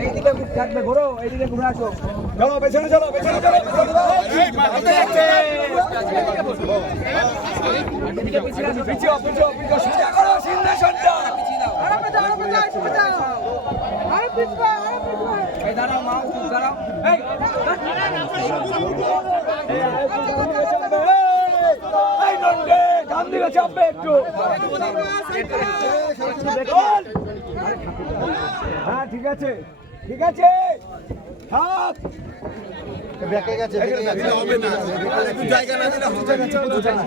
এইদিকে থাকবে, ঘোরো এইদিকে ঘুরে আসো, চলো পেছনে চলো, পেছনে চলো, চাপবে একটু। হ্যাঁ ঠিক আছে, ঠিক আছে, থাক। ব্যাকে গেছে, হবে না, একটু জায়গা না দিলে হবে না।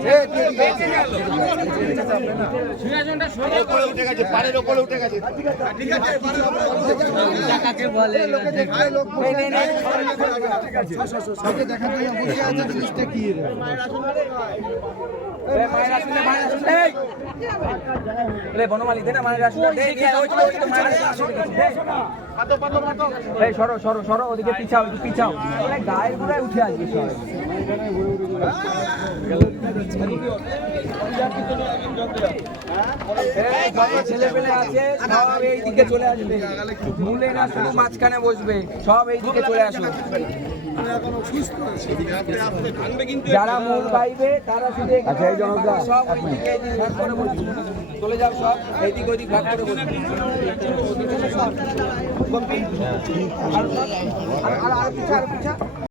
উপরে উঠে গেছে, পাড়ের উপরে উঠে গেছে। ঠিক আছে, কাকে বলে লোক দেখা যায় বসে আছে জিনিসটা কি বনমালী দে না মায়ের সরো সরো সরো, ওদিকে পিছাও, একটু পিছাও, গায়ের ঘোড়ায় উঠে আসবে সব। ছেলে পেলে আছে সব এইদিকে চলে আসবে, মূলে না শুধু মাঝখানে বসবে, সব এইদিকে চলে আসবে। যারা মূল বাইবে তারা শুধু সব ওইদিকে ভাগ করে বসবে, চলে যাও সব এইদিকে ওইদিক ভাগ করে বসবে। আর পিছা, আর পিছা।